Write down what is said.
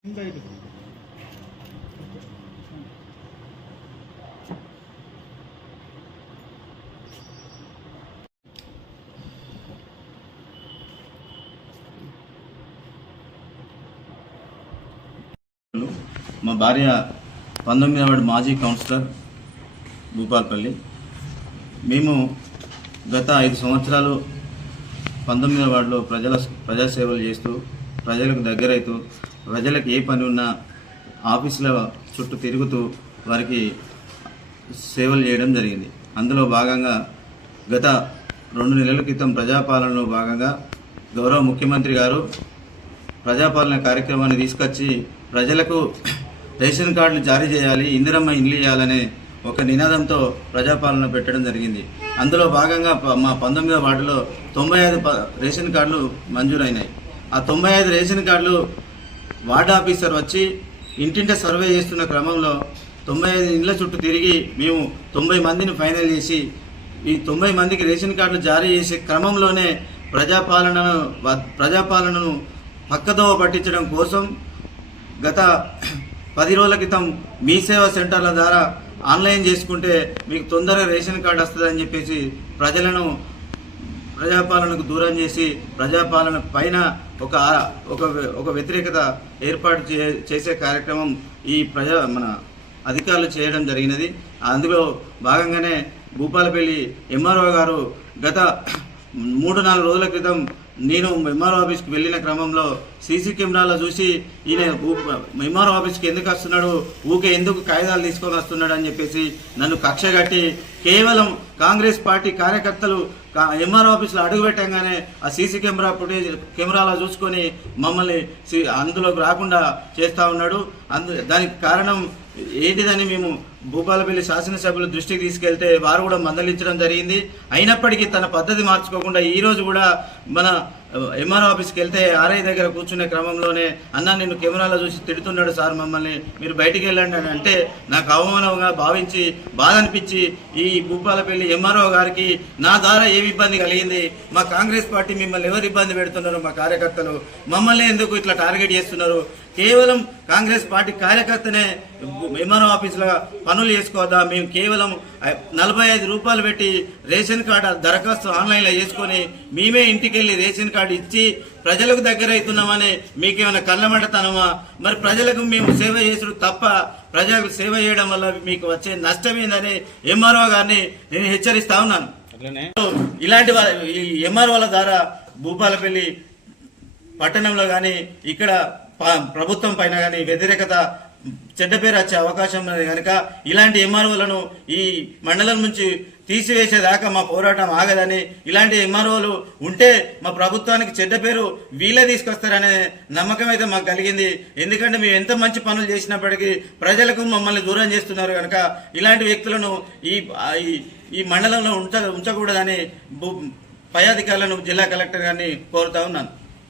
మా భార్య 19వ వార్డు మాజీ కౌన్సిలర్ భూపాలపల్లి. మేము గత 5 సంవత్సరాలు 19వ వార్డులో ప్రజాసేవలు చేస్తూ ప్రజలకు దగ్గరైతూ ప్రజలకు ఏ పని ఉన్నా ఆఫీసుల చుట్టూ తిరుగుతూ వారికి సేవలు చేయడం జరిగింది. అందులో భాగంగా గత 2 నెలల క్రితం ప్రజాపాలనలో భాగంగా గౌరవ ముఖ్యమంత్రి గారు ప్రజాపాలన కార్యక్రమాన్ని తీసుకొచ్చి ప్రజలకు రేషన్ కార్డులు జారీ చేయాలి, ఇందిరమ్మ ఇండ్లు ఇవ్వాలనే ఒక నినాదంతో ప్రజాపాలన పెట్టడం జరిగింది. అందులో భాగంగా మా 19వ వార్డులో 95 రేషన్ కార్డులు మంజూరైనాయి. ఆ 95 రేషన్ కార్డులు వార్డు ఆఫీసర్ వచ్చి ఇంటింట సర్వే చేస్తున్న క్రమంలో 95 ఇండ్ల చుట్టూ తిరిగి మేము 90 మందిని ఫైనల్ చేసి ఈ 90 మందికి రేషన్ కార్డులు జారీ చేసే క్రమంలోనే ప్రజాపాలనను పక్కదోవ పట్టించడం కోసం గత 10 రోజుల క్రితం మీ సేవా సెంటర్ల ద్వారా ఆన్లైన్ చేసుకుంటే మీకు తొందరగా రేషన్ కార్డు వస్తుందని చెప్పేసి ప్రజాపాలనకు దూరం చేసి ప్రజాపాలన పైన ఒక వ్యతిరేకత ఏర్పాటు చేసే కార్యక్రమం ఈ మన అధికారులు చేయడం జరిగినది. అందులో భాగంగానే భూపాలపల్లి ఎంఆర్ఓ గారు గత 3-4 రోజుల క్రితం నేను ఎంఆర్ఓ ఆఫీస్కి వెళ్ళిన క్రమంలో సీసీ కెమెరాలో చూసి ఈయన ఎంఆర్ఓ ఆఫీస్కి ఎందుకు వస్తున్నాడు, ఊకే ఎందుకు కాగితాలు తీసుకొని వస్తున్నాడు అని చెప్పేసి నన్ను కక్ష కట్టి కేవలం కాంగ్రెస్ పార్టీ కార్యకర్తలు ఎంఆర్ఓ ఆఫీస్లో అడుగుపెట్టంగానే ఆ సీసీ కెమెరాలో చూసుకొని మమ్మల్ని అందులోకి రాకుండా చేస్తూ ఉన్నాడు. దానికి కారణం ఏంటిదని మేము భూపాలపల్లి శాసనసభ్యుల దృష్టికి తీసుకెళ్తే వారు కూడా మందలించడం జరిగింది. అయినప్పటికీ తన పద్ధతి మార్చుకోకుండా ఈరోజు కూడా మన ఎంఆర్ఓ ఆఫీస్కి వెళ్తే ఆర్ఐ దగ్గర కూర్చునే క్రమంలోనే అన్న నిన్ను కెమెరాలో చూసి తిడుతున్నాడు సార్, మమ్మల్ని మీరు బయటికి వెళ్ళండి అని అంటే నాకు అవమానంగా భావించి బాధ అనిపించి ఈ భూపాలపల్లి ఎంఆర్ఓ గారికి నా ద్వారా ఏమి ఇబ్బంది కలిగింది, మా కాంగ్రెస్ పార్టీ మిమ్మల్ని ఎవరు ఇబ్బంది పెడుతున్నారు, మా కార్యకర్తలు మమ్మల్ని ఎందుకు ఇట్లా టార్గెట్ చేస్తున్నారు, కేవలం కాంగ్రెస్ పార్టీ కార్యకర్తనే ఎంఆర్ఓ ఆఫీసులో పనులు చేసుకోవద్దా, మేము కేవలం 45 రూపాయలు పెట్టి రేషన్ కార్డు దరఖాస్తు ఆన్లైన్లో చేసుకొని మేమే ఇంటికి వెళ్ళి రేషన్ కార్డు ఇచ్చి ప్రజలకు దగ్గర అవుతున్నామని మీకేమైనా కళ్ళమంటతనమా, మరి ప్రజలకు మేము సేవ చేసుడు తప్ప ప్రజలకు సేవ చేయడం వల్ల మీకు వచ్చే నష్టమేందని ఎంఆర్ఓ గారిని నేను హెచ్చరిస్తా ఉన్నాను. ఇలాంటి ఎంఆర్ఓల ద్వారా భూపాలపల్లి పట్టణంలో కానీ ఇక్కడ ప్రభుత్వం పైన కానీ వ్యతిరేకత చెడ్డ పేరు వచ్చే అవకాశం ఉన్నది కనుక ఇలాంటి ఎంఆర్ఓలను ఈ మండలం నుంచి తీసివేసేదాకా మా పోరాటం ఆగదని, ఇలాంటి ఎంఆర్ఓలు ఉంటే మా ప్రభుత్వానికి చెడ్డ పేరు వీళ్ళే తీసుకొస్తారనే నమ్మకం అయితే మాకు కలిగింది. ఎందుకంటే మేము ఎంత మంచి పనులు చేసినప్పటికీ ప్రజలకు మమ్మల్ని దూరం చేస్తున్నారు కనుక ఇలాంటి వ్యక్తులను ఈ మండలంలో ఉంచకూడదని పై అధికారులను జిల్లా కలెక్టర్ గారిని కోరుతా ఉన్నాను.